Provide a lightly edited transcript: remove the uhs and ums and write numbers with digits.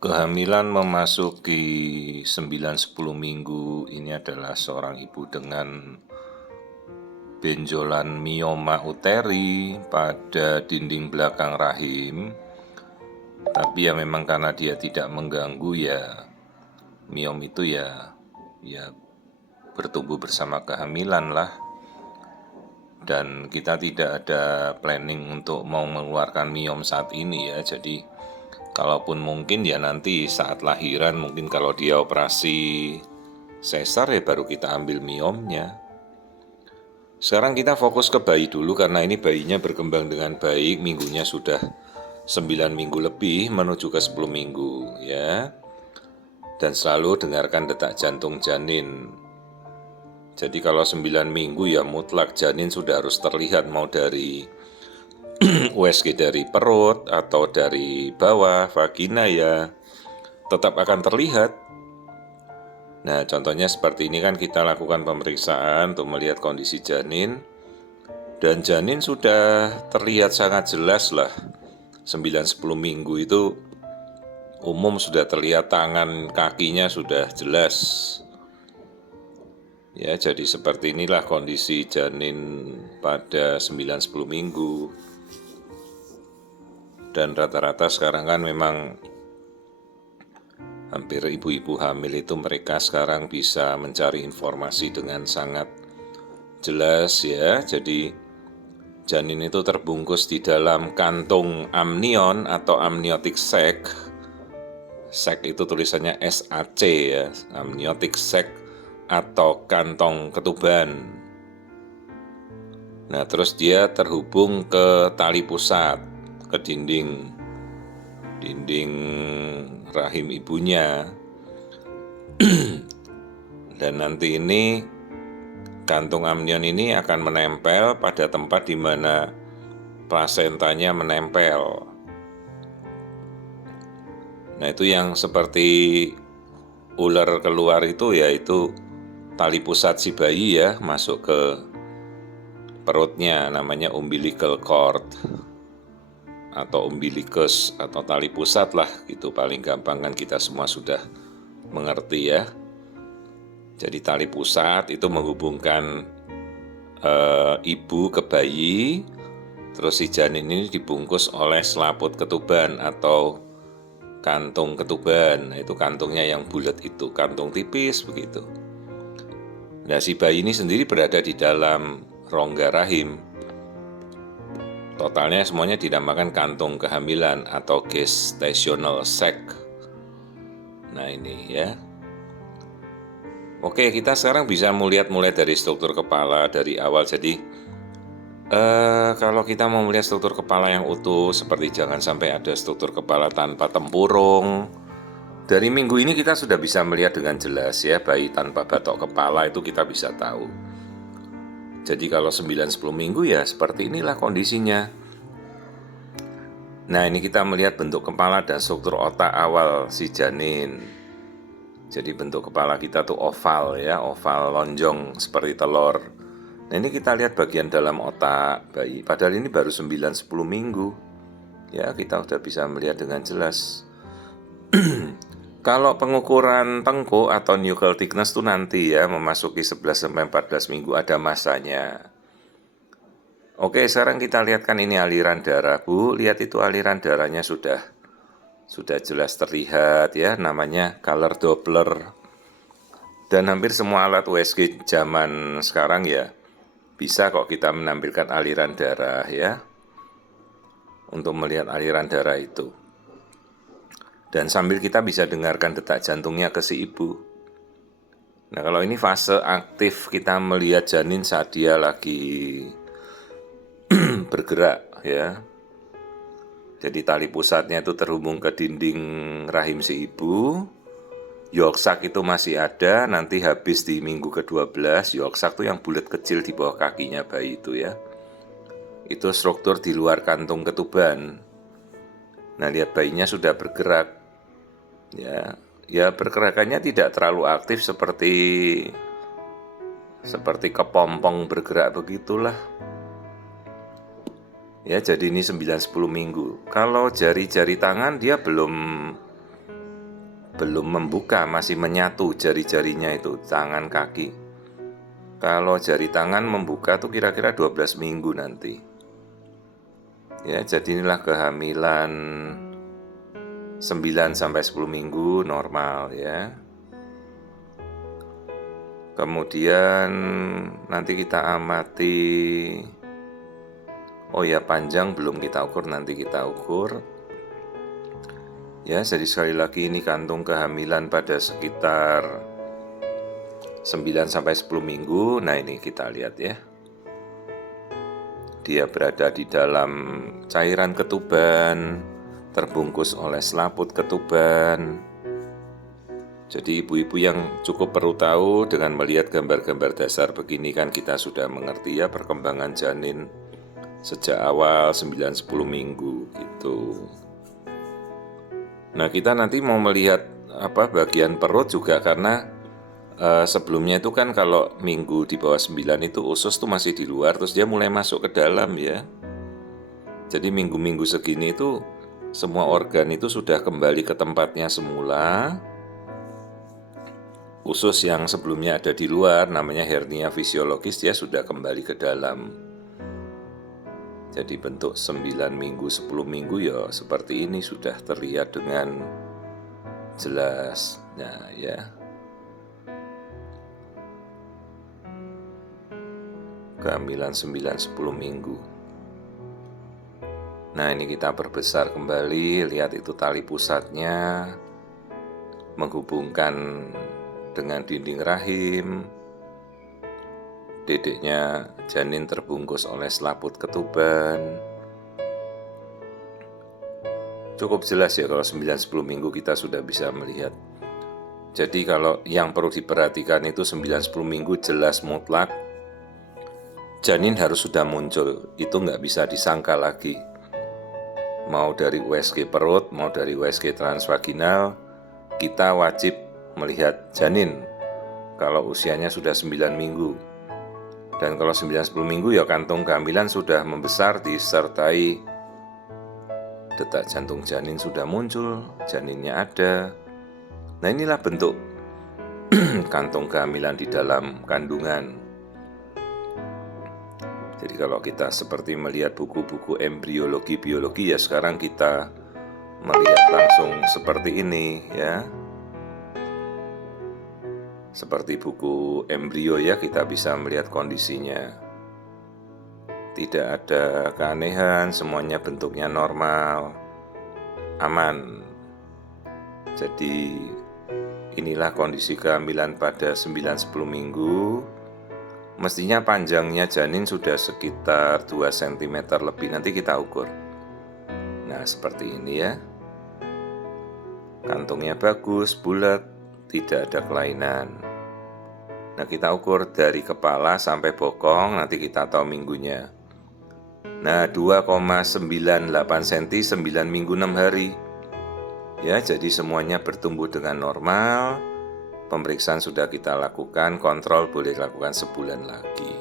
Kehamilan memasuki 9-10 minggu ini adalah seorang ibu dengan benjolan mioma uteri pada dinding belakang rahim. Tapi ya memang karena dia tidak mengganggu ya miom itu ya bertumbuh bersama kehamilan lah. Dan kita tidak ada planning untuk mau mengeluarkan miom saat ini ya. Jadi kalaupun mungkin ya nanti saat lahiran mungkin kalau dia operasi sesar ya baru kita ambil miomnya. Sekarang kita fokus ke bayi dulu karena ini bayinya berkembang dengan baik, minggunya sudah 9 minggu lebih menuju ke 10 minggu ya. Dan selalu dengarkan detak jantung janin. Jadi kalau 9 minggu ya mutlak janin sudah harus terlihat mau dari USG dari perut atau dari bawah vagina ya tetap akan terlihat. Nah contohnya seperti ini kan kita lakukan pemeriksaan untuk melihat kondisi janin. Dan janin sudah terlihat sangat jelas lah. 9-10 minggu itu umum sudah terlihat tangan kakinya sudah jelas. Ya jadi seperti inilah kondisi janin pada 9-10 minggu. Dan rata-rata sekarang kan memang hampir ibu-ibu hamil itu mereka sekarang bisa mencari informasi dengan sangat jelas ya. Jadi janin itu terbungkus di dalam kantung amnion atau amniotic sac. Sac itu tulisannya SAC ya, amniotic sac atau kantong ketuban. Nah terus dia terhubung ke tali pusat, ke dinding rahim ibunya. Dan nanti ini kantung amnion ini akan menempel pada tempat di mana plasentanya menempel. Nah itu yang seperti ular keluar itu yaitu tali pusat si bayi ya masuk ke perutnya, namanya umbilical cord atau umbilicus atau tali pusat lah gitu, paling gampang kan kita semua sudah mengerti ya. Jadi tali pusat itu menghubungkan ibu ke bayi, terus si janin ini dibungkus oleh selaput ketuban atau kantung ketuban. Nah, itu kantungnya yang bulat itu, kantung tipis begitu. Nah si bayi ini sendiri berada di dalam rongga rahim. Totalnya semuanya dinamakan kantung kehamilan atau gestational sac. Nah ini ya. Oke, kita sekarang bisa melihat mulai dari struktur kepala dari awal. Jadi kalau kita mau melihat struktur kepala yang utuh, seperti jangan sampai ada struktur kepala tanpa tempurung. Dari minggu ini kita sudah bisa melihat dengan jelas ya, bayi tanpa batok kepala itu kita bisa tahu. Jadi kalau 9-10 minggu ya seperti inilah kondisinya. Nah ini kita melihat bentuk kepala dan struktur otak awal si janin. Jadi bentuk kepala kita tuh oval ya, oval lonjong seperti telur. Nah ini kita lihat bagian dalam otak bayi. Padahal ini baru 9-10 minggu. Ya kita udah bisa melihat dengan jelas. Kalau pengukuran tengkuk atau nuchal thickness tuh nanti ya memasuki 11-14 minggu ada masanya. Oke, sekarang kita lihat kan ini aliran darah, Bu. Lihat itu aliran darahnya sudah jelas terlihat ya, namanya color Doppler. Dan hampir semua alat USG zaman sekarang ya bisa kok kita menampilkan aliran darah ya, untuk melihat aliran darah itu. Dan sambil kita bisa dengarkan detak jantungnya ke si ibu. Nah kalau ini fase aktif kita melihat janin saat dia lagi bergerak ya. Jadi tali pusatnya itu terhubung ke dinding rahim si ibu. Yolk sac itu masih ada, nanti habis di minggu ke-12. Yolk sac itu yang bulat kecil di bawah kakinya bayi itu ya. Itu struktur di luar kantung ketuban. Nah lihat bayinya sudah bergerak. Ya pergerakannya tidak terlalu aktif seperti kepompong bergerak begitulah. Ya jadi ini 9-10 minggu. Kalau jari-jari tangan dia belum belum membuka, masih menyatu jari-jarinya itu, tangan kaki. Kalau jari tangan membuka tuh kira-kira 12 minggu nanti. Ya, jadi inilah kehamilan 9 sampai 10 minggu normal ya. Kemudian nanti kita amati, oh ya, panjang belum kita ukur, nanti kita ukur. Ya, jadi sekali lagi ini kantung kehamilan pada sekitar 9 sampai 10 minggu. Nah, ini kita lihat ya. Dia berada di dalam cairan ketuban, terbungkus oleh selaput ketuban. Jadi ibu-ibu yang cukup perlu tahu, dengan melihat gambar-gambar dasar begini kan kita sudah mengerti ya perkembangan janin sejak awal 9-10 minggu gitu. Nah, kita nanti mau melihat bagian perut juga, karena sebelumnya itu kan kalau minggu di bawah 9 itu usus tuh masih di luar, terus dia mulai masuk ke dalam ya. Jadi minggu-minggu segini itu semua organ itu sudah kembali ke tempatnya semula. Usus yang sebelumnya ada di luar, namanya hernia fisiologis, dia sudah kembali ke dalam. Jadi bentuk 9 minggu, 10 minggu ya seperti ini, sudah terlihat dengan jelas. Nah ya, kehamilan 9-10 minggu. Nah, ini kita perbesar kembali, lihat itu tali pusatnya menghubungkan dengan dinding rahim. Dedeknya janin terbungkus oleh selaput ketuban. Cukup jelas ya kalau 9-10 minggu kita sudah bisa melihat. Jadi kalau yang perlu diperhatikan itu 9-10 minggu jelas mutlak janin harus sudah muncul. Itu nggak bisa disangka lagi. Mau dari USG perut, mau dari USG transvaginal, kita wajib melihat janin kalau usianya sudah 9 minggu. Dan kalau 9-10 minggu ya kantung kehamilan sudah membesar, disertai detak jantung janin sudah muncul, janinnya ada. Nah, inilah bentuk kantung kehamilan di dalam kandungan. Jadi kalau kita seperti melihat buku-buku embriologi, biologi, ya sekarang kita melihat langsung seperti ini ya. Seperti buku embrio ya, kita bisa melihat kondisinya. Tidak ada keanehan, semuanya bentuknya normal, aman. Jadi inilah kondisi kehamilan pada 9-10 minggu. Mestinya panjangnya janin sudah sekitar 2 cm lebih, nanti kita ukur. Nah, seperti ini ya. Kantungnya bagus, bulat, tidak ada kelainan. Nah, kita ukur dari kepala sampai bokong, nanti kita tahu minggunya. Nah, 2,98 cm 9 minggu 6 hari. Ya, jadi semuanya bertumbuh dengan normal. Pemeriksaan sudah kita lakukan, kontrol boleh lakukan sebulan lagi.